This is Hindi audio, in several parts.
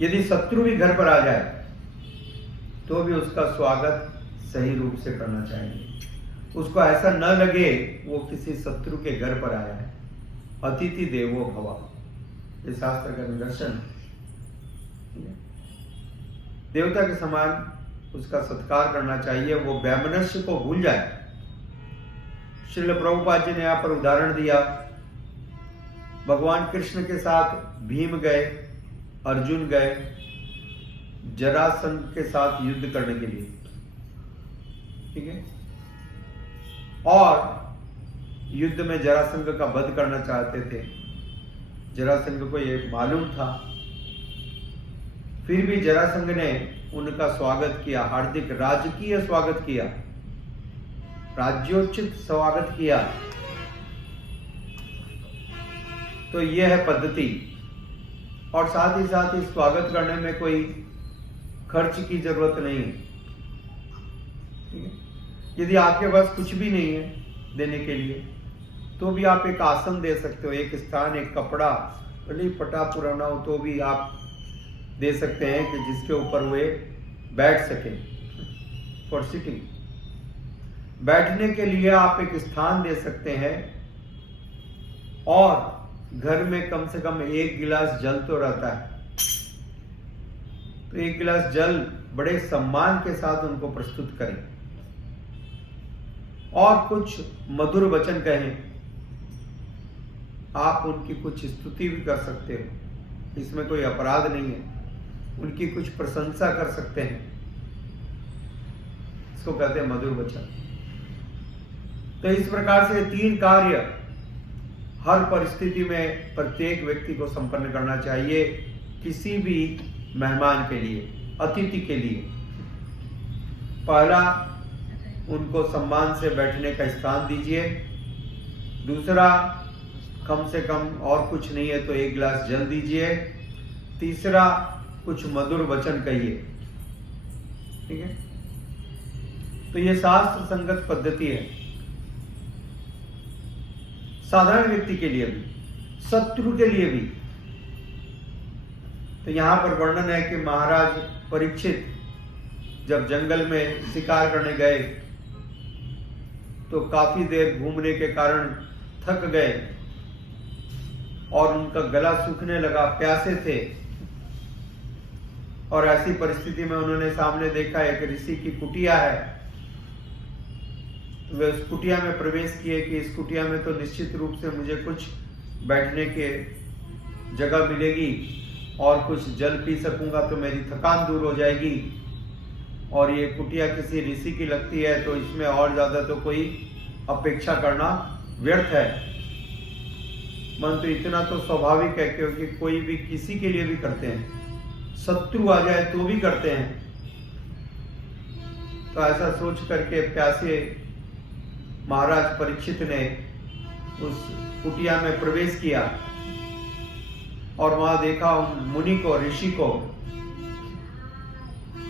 यदि शत्रु भी घर पर आ जाए तो भी उसका स्वागत सही रूप से करना चाहिए। उसको ऐसा न लगे वो किसी शत्रु के घर पर आया है। अतिथि देवो भव, ये शास्त्र का निदर्शन है। देवता के समान उसका सत्कार करना चाहिए, वो वैमनस्य को भूल जाए। श्रील प्रभुपाद जी ने यहाँ पर उदाहरण दिया, भगवान कृष्ण के साथ भीम गए, अर्जुन गए जरासंध के साथ युद्ध करने के लिए, ठीक है, और युद्ध में जरासंध का वध करना चाहते थे। जरासंध को ये मालूम था, फिर भी जरासंध ने उनका स्वागत किया, हार्दिक राजकीय स्वागत किया, राज्योचित स्वागत किया। तो यह है पद्धति। और साथ ही साथ इस स्वागत करने में कोई खर्च की जरूरत नहीं है, ठीक है। यदि आपके पास कुछ भी नहीं है देने के लिए तो भी आप एक आसन दे सकते हो, एक स्थान, एक कपड़ा, भले फटा पुराना हो तो भी आप दे सकते हैं कि जिसके ऊपर वे बैठ सके, फॉर सिटिंग। बैठने के लिए आप एक स्थान दे सकते हैं, और घर में कम से कम 1 गिलास जल तो रहता है, तो 1 गिलास जल बड़े सम्मान के साथ उनको प्रस्तुत करें, और कुछ मधुर वचन कहें। आप उनकी कुछ स्तुति भी कर सकते हो, इसमें कोई अपराध नहीं है। उनकी कुछ प्रशंसा कर सकते हैं, इसको कहते हैं मधुर वचन। तो इस प्रकार से 3 कार्य हर परिस्थिति में प्रत्येक व्यक्ति को संपन्न करना चाहिए, किसी भी मेहमान के लिए, अतिथि के लिए। पहला, उनको सम्मान से बैठने का स्थान दीजिए। दूसरा, कम से कम और कुछ नहीं है तो 1 गिलास जल दीजिए। तीसरा, कुछ मधुर वचन कहिए, ठीक है। तो ये शास्त्र संगत पद्धति है, साधारण व्यक्ति के लिए भी, शत्रु के लिए भी। तो यहां पर वर्णन है कि महाराज परीक्षित जब जंगल में शिकार करने गए तो काफी देर घूमने के कारण थक गए और उनका गला सूखने लगा, प्यासे थे। और ऐसी परिस्थिति में उन्होंने सामने देखा एक ऋषि की कुटिया है। वे उस कुटिया में प्रवेश किए कि इस कुटिया में तो निश्चित रूप से मुझे कुछ बैठने के जगह मिलेगी और कुछ जल पी सकूंगा तो मेरी थकान दूर हो जाएगी, और ये कुटिया किसी ऋषि की लगती है तो इसमें और ज्यादा तो कोई अपेक्षा करना व्यर्थ है। मन तो इतना तो स्वाभाविक है, क्योंकि कोई भी किसी के लिए भी करते हैं, शत्रु आ जाए तो भी करते हैं। तो ऐसा सोच करके प्यासे महाराज परीक्षित ने उस कुटिया में प्रवेश किया और वहां देखा उन मुनि को, ऋषि को।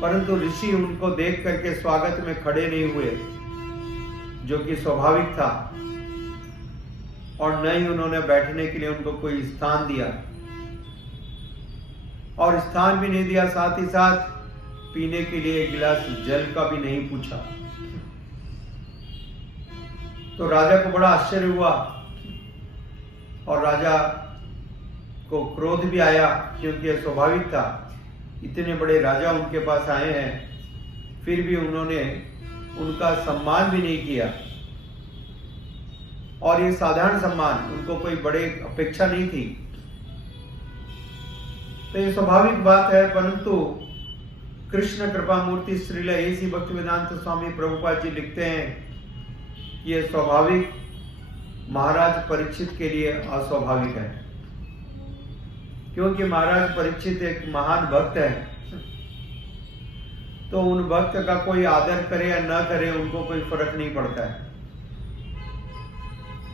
परंतु ऋषि उनको देख करके स्वागत में खड़े नहीं हुए, जो कि स्वाभाविक था, और न ही उन्होंने बैठने के लिए उनको कोई स्थान दिया, और स्थान भी नहीं दिया, साथ ही साथ पीने के लिए 1 गिलास जल का भी नहीं पूछा। तो राजा को बड़ा आश्चर्य हुआ और राजा को क्रोध भी आया, क्योंकि यह स्वाभाविक था, इतने बड़े राजा उनके पास आए हैं फिर भी उन्होंने उनका सम्मान भी नहीं किया। और ये साधारण सम्मान, उनको कोई बड़े अपेक्षा नहीं थी। तो ये स्वाभाविक बात है, परंतु कृष्ण कृपा मूर्ति श्रील ऐसी भक्तिवेदांत स्वामी प्रभुपाद जी लिखते हैं ये स्वाभाविक महाराज परीक्षित के लिए अस्वाभाविक है, क्योंकि महाराज परीक्षित एक महान भक्त है। तो उन भक्त का कोई आदर करे या न करे उनको कोई फर्क नहीं पड़ता है।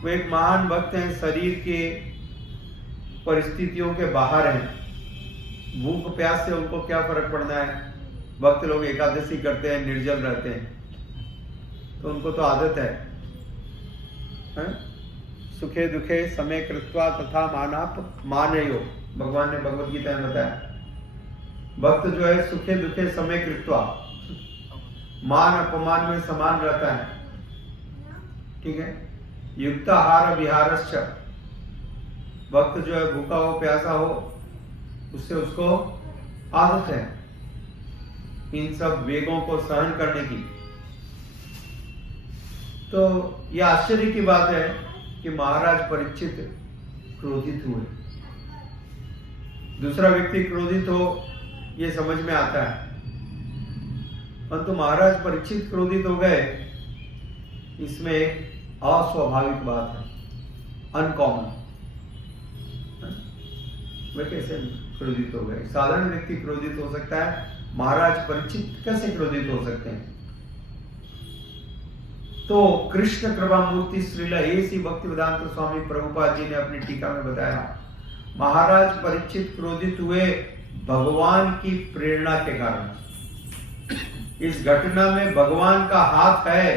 वो एक महान भक्त हैं, शरीर के परिस्थितियों के बाहर हैं, भूख प्यास से उनको क्या फर्क पड़ना है। भक्त लोग एकादशी करते हैं, निर्जल रहते हैं, तो उनको तो आदत है। सुखे दुखे समय कृत्वा तथा मानाप मानयो, भगवान ने भगवत गीता में बताया। भक्त जो है सुखे दुखे समय कृत्वा, मान अपमान में समान रहता है। ठीक है। युक्ताहार विहारश्च, भक्त जो है भूखा हो प्यासा हो उससे उसको आदत है इन सब वेगों को सहन करने की। तो यह आश्चर्य की बात है कि महाराज परीक्षित क्रोधित हुए। दूसरा व्यक्ति क्रोधित हो यह समझ में आता है, परंतु महाराज परीक्षित क्रोधित हो गए, इसमें एक अस्वाभाविक बात है, अनकॉमन। वे कैसे क्रोधित हो गए? साधारण व्यक्ति क्रोधित हो सकता है, महाराज परीक्षित कैसे क्रोधित हो सकते हैं? तो कृष्ण कृपा मूर्ति श्रील ऐसी भक्तिवेदांत स्वामी प्रभुपाद जी ने अपनी टीका में बताया, महाराज परीक्षित क्रोधित हुए भगवान की प्रेरणा के कारण। इस घटना में भगवान का हाथ है,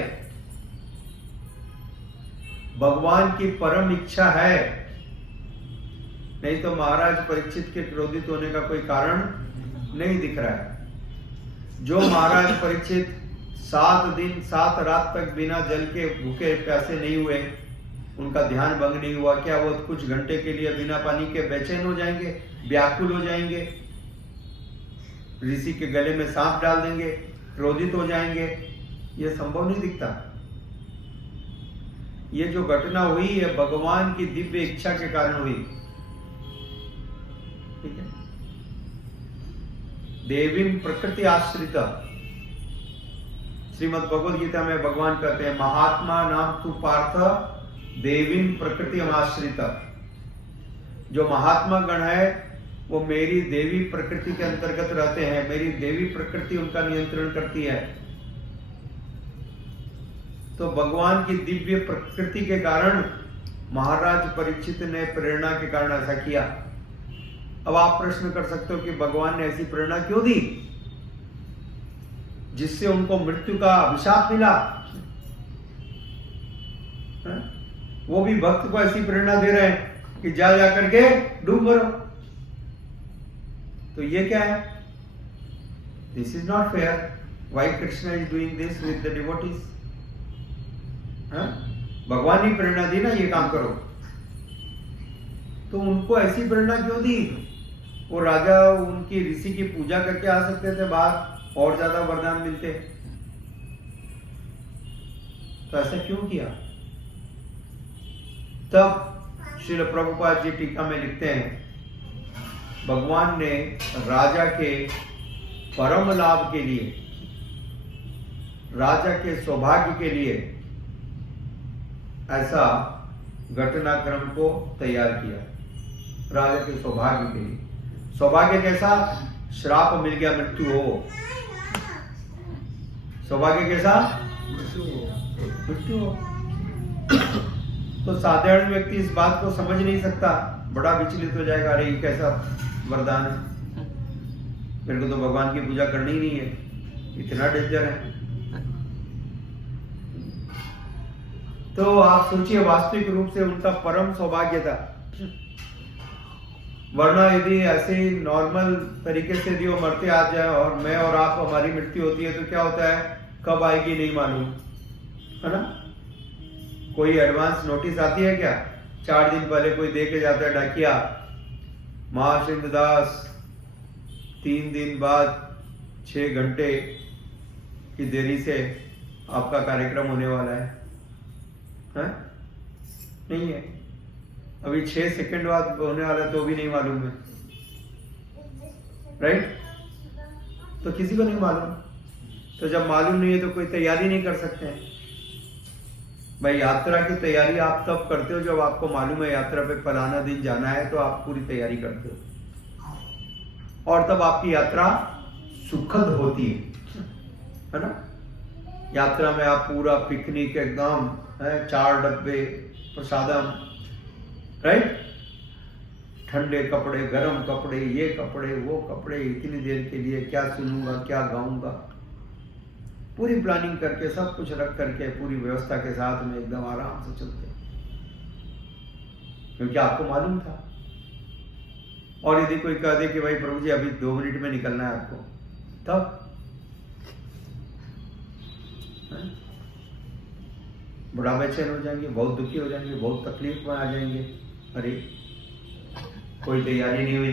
भगवान की परम इच्छा है, नहीं तो महाराज परीक्षित के क्रोधित होने का कोई कारण नहीं दिख रहा है। जो महाराज परीक्षित 7 दिन 7 रात तक बिना जल के भूखे प्यासे नहीं हुए, उनका ध्यान भंग नहीं हुआ, क्या वो कुछ घंटे के लिए बिना पानी के बेचैन हो जाएंगे, व्याकुल हो जाएंगे, ऋषि के गले में सांप डाल देंगे, क्रोधित हो जाएंगे? यह संभव नहीं दिखता। ये जो घटना हुई है भगवान की दिव्य इच्छा के कारण हुई। ठीक है। देवीं प्रकृति आश्रित, श्रीमद् भगवद गीता में भगवान कहते हैं, महात्मा नाम तु पार्थ देवीं प्रकृति आश्रित। जो महात्मा गण है वो मेरी देवी प्रकृति के अंतर्गत रहते हैं, मेरी देवी प्रकृति उनका नियंत्रण करती है। तो भगवान की दिव्य प्रकृति के कारण महाराज परीक्षित ने प्रेरणा के कारण ऐसा किया। अब आप प्रश्न कर सकते हो कि भगवान ने ऐसी प्रेरणा क्यों दी जिससे उनको मृत्यु का अभिशाप मिला? वो भी भक्त को ऐसी प्रेरणा दे रहे हैं कि जा करके डूब मरो। तो ये क्या है? This is not fair. Why Krishna is doing this with the devotees? भगवान ने प्रेरणा दी ना, ये काम करो। तो उनको ऐसी प्रेरणा क्यों दी? वो राजा उनकी ऋषि की पूजा करके आ सकते थे बाहर, और ज्यादा वरदान मिलते। तो ऐसा क्यों किया? तब श्रील प्रभुपाद जी टीका में लिखते हैं, भगवान ने राजा के परम लाभ के लिए, राजा के सौभाग्य के लिए ऐसा घटनाक्रम को तैयार किया। राजा के सौभाग्य के लिए। सौभाग्य कैसा? श्राप मिल गया, मृत्यु हो। सौभाग्य कैसा? मृत्यु हो। तो साधारण व्यक्ति इस बात को समझ नहीं सकता, बड़ा विचलित हो जाएगा, अरे ये कैसा वरदान है, मेरे को तो भगवान की पूजा करनी ही नहीं है, इतना डेंजर है। तो आप सोचिए, वास्तविक रूप से उनका परम सौभाग्य था। वरना यदि ऐसे नॉर्मल तरीके से यदि वो मरते आ जाए और मैं और आप, हमारी मृत्यु होती है, तो क्या होता है, कब आएगी नहीं मालूम, है ना? कोई एडवांस नोटिस आती है क्या? 4 दिन पहले कोई दे के जाता है डाकिया, महासिंह दास 3 दिन बाद 6 घंटे की देरी से आपका कार्यक्रम होने वाला है? नहीं है। अभी 6 सेकंड बाद होने वाला तो भी नहीं मालूम है, राइट? तो किसी को नहीं मालूम। तो जब मालूम नहीं है तो कोई तैयारी नहीं कर सकते हैं। भाई यात्रा की तैयारी आप तब करते हो जब आपको मालूम है यात्रा पे फलाना दिन जाना है, तो आप पूरी तैयारी करते हो और तब आपकी यात्रा सुखद होती है ना? यात्रा में आप पूरा पिकनिक एकदम है, 4 डब्बे प्रसादम, राइट? ठंडे कपड़े, गरम कपड़े, ये कपड़े, वो कपड़े, इतनी देर के लिए क्या सुनूंगा, क्या गाऊंगा, पूरी प्लानिंग करके सब कुछ रख करके पूरी व्यवस्था के साथ में एकदम आराम से चलते, क्योंकि आपको मालूम था और यदि कोई कह दे कि भाई प्रभु जी अभी 2 मिनट में निकलना है आपको, तब बड़ा बेचैन हो जाएंगे, बहुत दुखी हो जाएंगे, बहुत तकलीफ में आ जाएंगे। अरे कोई तैयारी नहीं हुई।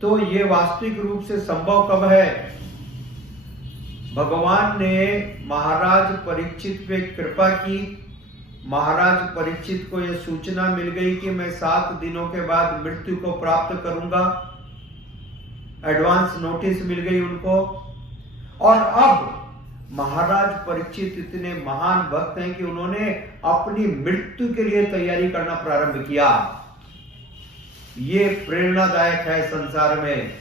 तो ये वास्तविक रूप से संभव कब है? भगवान ने महाराज परीक्षित पे कृपा की। महाराज परीक्षित को यह सूचना मिल गई कि मैं 7 दिनों के बाद मृत्यु को प्राप्त करूंगा। एडवांस नोटिस मिल गई उनको। और अब महाराज परीक्षित इतने महान भक्त हैं कि उन्होंने अपनी मृत्यु के लिए तैयारी करना प्रारंभ किया। ये प्रेरणादायक है संसार में।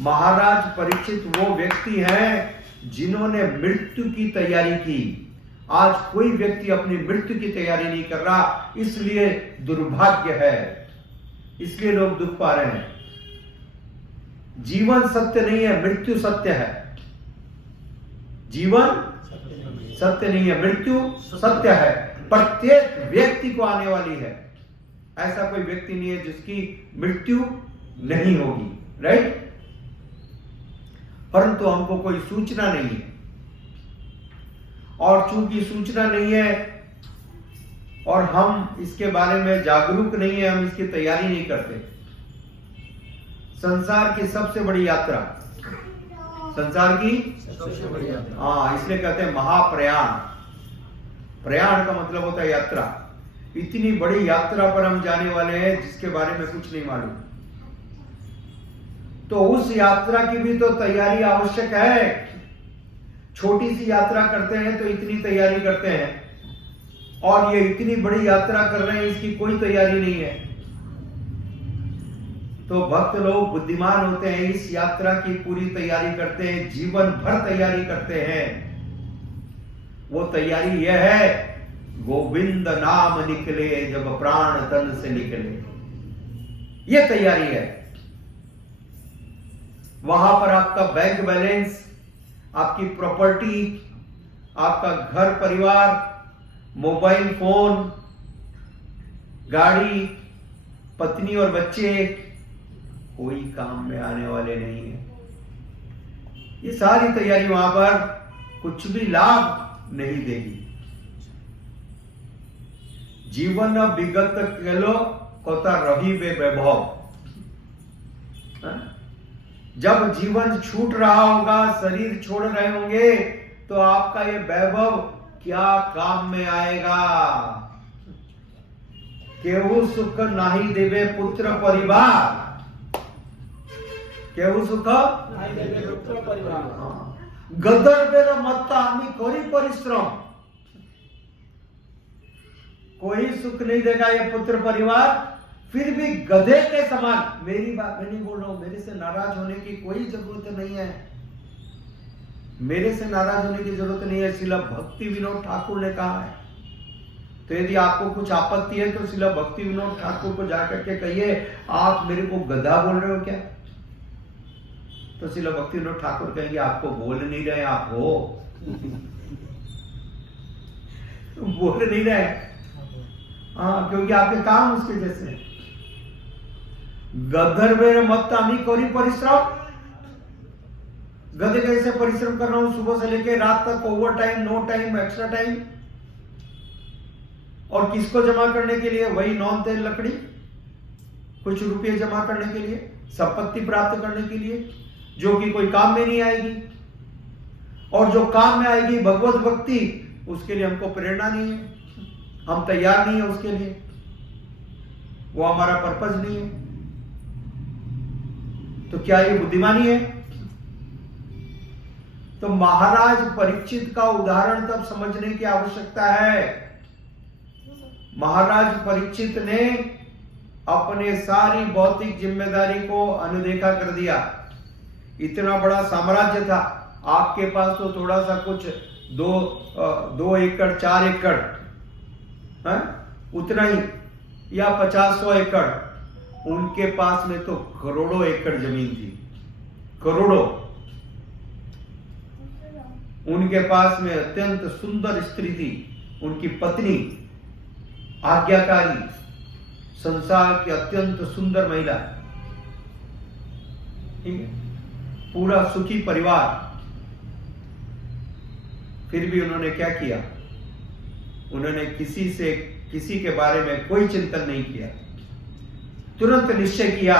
महाराज परीक्षित वो व्यक्ति हैं जिन्होंने मृत्यु की तैयारी की। आज कोई व्यक्ति अपनी मृत्यु की तैयारी नहीं कर रहा, इसलिए दुर्भाग्य है, इसलिए लोग दुख पा रहे हैं। जीवन सत्य नहीं है, मृत्यु सत्य है। जीवन सत्य नहीं है, मृत्यु सत्य है। प्रत्येक व्यक्ति को आने वाली है। ऐसा कोई व्यक्ति नहीं है जिसकी मृत्यु नहीं होगी, राइट? परंतु हमको कोई सूचना नहीं है, और चूंकि सूचना नहीं है और हम इसके बारे में जागरूक नहीं है, हम इसकी तैयारी नहीं करते। संसार की सबसे बड़ी यात्रा, संसार की सबसे बड़ी यात्रा, हाँ, इसलिए कहते हैं महाप्रयाण। प्रयाण का मतलब होता है यात्रा। इतनी बड़ी यात्रा पर हम जाने वाले हैं जिसके बारे में कुछ नहीं मालूम। तो उस यात्रा की भी तो तैयारी आवश्यक है। छोटी सी यात्रा करते हैं तो इतनी तैयारी करते हैं, और ये इतनी बड़ी यात्रा कर रहे हैं, इसकी कोई तैयारी नहीं है। तो भक्त लोग बुद्धिमान होते हैं, इस यात्रा की पूरी तैयारी करते हैं, जीवन भर तैयारी करते हैं। वो तैयारी यह है, गोविंद नाम निकले जब प्राण तन से निकले, ये तैयारी है। वहां पर आपका बैंक बैलेंस, आपकी प्रॉपर्टी, आपका घर परिवार, मोबाइल फोन, गाड़ी, पत्नी और बच्चे कोई काम में आने वाले नहीं है। ये सारी तैयारी वहां पर कुछ भी लाभ नहीं देगी। जीवन विगत केलो कोता रही बे वैभव। जब जीवन छूट रहा होगा, शरीर छोड़ रहे होंगे, तो आपका ये वैभव क्या काम में आएगा? केहू सुख नाही देवे पुत्र परिवार, केहू सुख नाही देवे पुत्र परिवार। गदर बेर मत्ता आम्ही करी परिश्रम, कोई सुख नहीं देगा ये पुत्र परिवार। फिर भी गधे के समान, मेरी बात मैं नहीं बोल रहा हूं, मेरे से नाराज होने की कोई जरूरत नहीं है, मेरे से नाराज होने की जरूरत नहीं है। श्रील भक्ति विनोद ठाकुर ने कहा है। तो यदि आपको कुछ आपत्ति है तो श्रील भक्ति विनोद ठाकुर को जाकर के कहिए, आप मेरे को गधा बोल रहे हो क्या? तो श्रील भक्ति विनोद ठाकुर कहेंगे, आपको बोल नहीं रहे, आप हो बोल नहीं रहे, हाँ, क्योंकि आपके काम उसके जैसे हैं। गधर्वेर मत आमी करी परिश्रम। गधे कैसे परिश्रम कर रहा हूं, सुबह से लेकर रात तक, over time, no time, extra time. और किसको जमा करने के लिए? वही नॉन तेल लकड़ी, कुछ रुपये जमा करने के लिए, संपत्ति प्राप्त करने के लिए, जो कि कोई काम में नहीं आएगी। और जो काम में आएगी भगवत भक्ति, उसके लिए हमको प्रेरणा नहीं है, हम तैयार नहीं है उसके लिए, वो हमारा पर्पस नहीं है। तो क्या ये बुद्धिमानी है? तो महाराज परीक्षित का उदाहरण तब समझने की आवश्यकता है। महाराज परीक्षित ने अपने सारी भौतिक जिम्मेदारी को अनदेखा कर दिया। इतना बड़ा साम्राज्य था, आपके पास तो थोड़ा सा कुछ 2 एकड़ 4 एकड़ है, उतना ही, या 50-100 एकड़। उनके पास में तो करोड़ों एकड़ जमीन थी, करोड़ों। उनके पास में अत्यंत सुंदर स्त्री थी, उनकी पत्नी आज्ञाकारी, संसार की अत्यंत सुंदर महिला, ठीक है, पूरा सुखी परिवार, फिर भी उन्होंने क्या किया? उन्होंने किसी के बारे में कोई चिंतन नहीं किया। तुरंत निश्चय किया,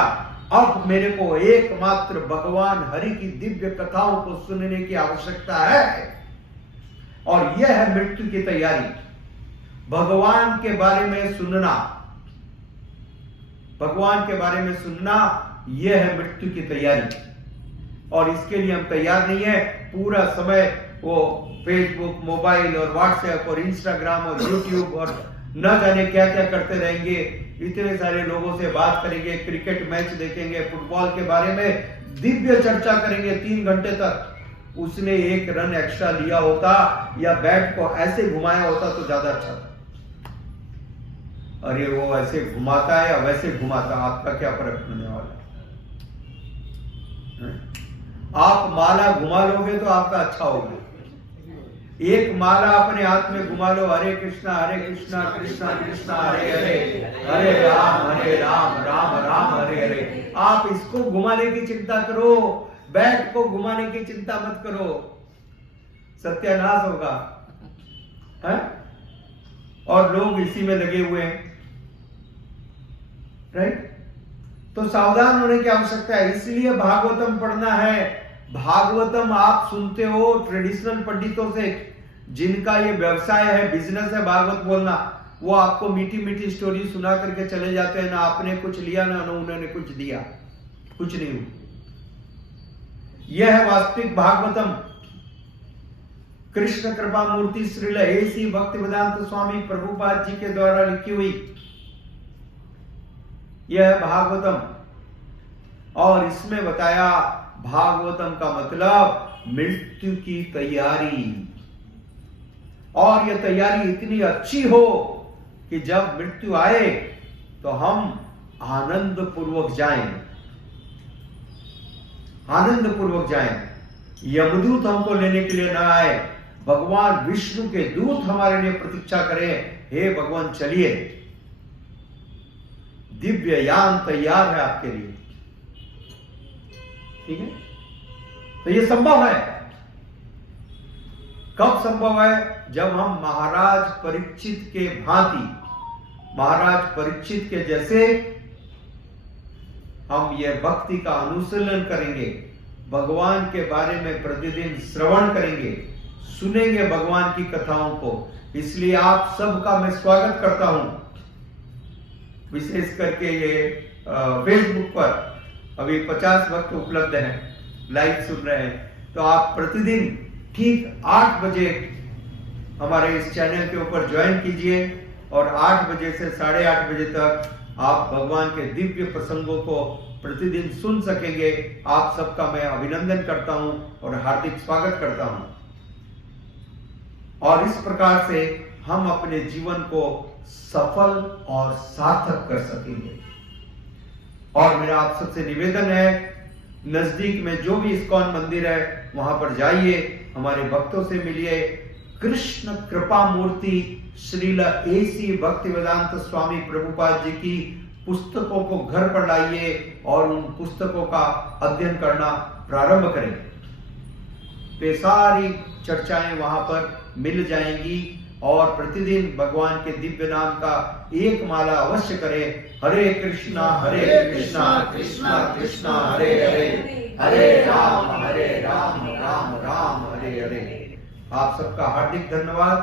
अब मेरे को एकमात्र भगवान हरि की दिव्य कथाओं को सुनने की आवश्यकता है, और यह है मृत्यु की तैयारी। भगवान के बारे में सुनना, भगवान के बारे में सुनना, यह है मृत्यु की तैयारी। और इसके लिए हम तैयार नहीं है। पूरा समय वो फेसबुक, मोबाइल और व्हाट्सएप और इंस्टाग्राम और यूट्यूब और न जाने क्या क्या करते रहेंगे। इतने सारे लोगों से बात करेंगे, क्रिकेट मैच देखेंगे, फुटबॉल के बारे में दिव्य चर्चा करेंगे 3 घंटे तक। उसने 1 रन एक्स्ट्रा लिया होता या बैट को ऐसे घुमाया होता तो ज्यादा अच्छा था। अरे वो ऐसे घुमाता है या वैसे घुमाता, आपका क्या फर्क पड़ने वाला है? आप माला घुमा लोगे तो आपका अच्छा होगा। एक माला अपने हाथ में घुमा लो, हरे कृष्णा कृष्णा कृष्णा हरे हरे, हरे राम राम राम हरे हरे। आप इसको घुमाने की चिंता करो, बैट को घुमाने की चिंता मत करो, सत्यानाश होगा है? और लोग इसी में लगे हुए हैं, राइट? तो सावधान होने की आवश्यकता है। इसलिए भागवतम पढ़ना है। भागवतम आप सुनते हो ट्रेडिशनल पंडितों से, जिनका ये व्यवसाय है, बिजनेस है भागवत बोलना, वो आपको मीठी मीठी स्टोरी सुना करके चले जाते हैं। ना आपने कुछ लिया ना उन्होंने कुछ दिया, कुछ नहीं हुआ। यह है वास्तविक भागवतम। कृष्ण कृपा मूर्ति श्रील ऐसी भक्तिवेदांत स्वामी प्रभुपाद जी के द्वारा लिखी हुई यह है भागवतम। और इसमें बताया भागवतम का मतलब मृत्यु की तैयारी, और यह तैयारी इतनी अच्छी हो कि जब मृत्यु आए तो हम आनंद पूर्वक जाएं, आनंद पूर्वक जाएं। यमदूत हमको लेने के लिए ना आए, भगवान विष्णु के दूत हमारे लिए प्रतीक्षा करें, हे भगवान चलिए, दिव्य यान तैयार है आपके लिए। ठीक है, तो यह संभव है। कब संभव है? जब हम महाराज परीक्षित के भांति, महाराज परीक्षित के जैसे हम यह भक्ति का अनुशीलन करेंगे, भगवान के बारे में प्रतिदिन श्रवण करेंगे, सुनेंगे भगवान की कथाओं को। इसलिए आप सबका मैं स्वागत करता हूं। विशेष करके ये फेसबुक पर अभी 50 भक्त उपलब्ध हैं, लाइव सुन रहे हैं, तो आप प्रतिदिन ठीक 8 बजे हमारे इस चैनल के ऊपर ज्वाइन कीजिए, और 8 बजे से 8:30 बजे तक आप भगवान के दिव्य प्रसंगों को प्रतिदिन सुन सकेंगे। आप सबका मैं अभिनंदन करता हूं और हार्दिक स्वागत करता हूं। और इस प्रकार से हम अपने जीवन को सफल और सार्थक कर सकेंगे। और मेरा आप सबसे निवेदन है, नजदीक में जो भी इस्कॉन मंदिर है वहां पर जाइए, हमारे भक्तों से मिलिए, कृष्ण कृपा मूर्ति श्रील ऐसी भक्तिवेदांत स्वामी प्रभुपाद जी की पुस्तकों को घर पर लाइए और उन पुस्तकों का अध्ययन करना प्रारंभ करें। तो सारी चर्चाएं वहां पर मिल जाएंगी, और प्रतिदिन भगवान के दिव्य नाम का एक माला अवश्य करें। हरे कृष्णा कृष्णा कृष्णा हरे हरे, हरे राम राम राम हरे हरे। आप सबका हार्दिक धन्यवाद,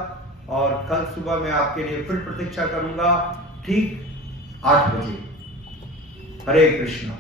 और कल सुबह मैं आपके लिए फिर प्रतीक्षा करूंगा ठीक 8 बजे। हरे कृष्णा।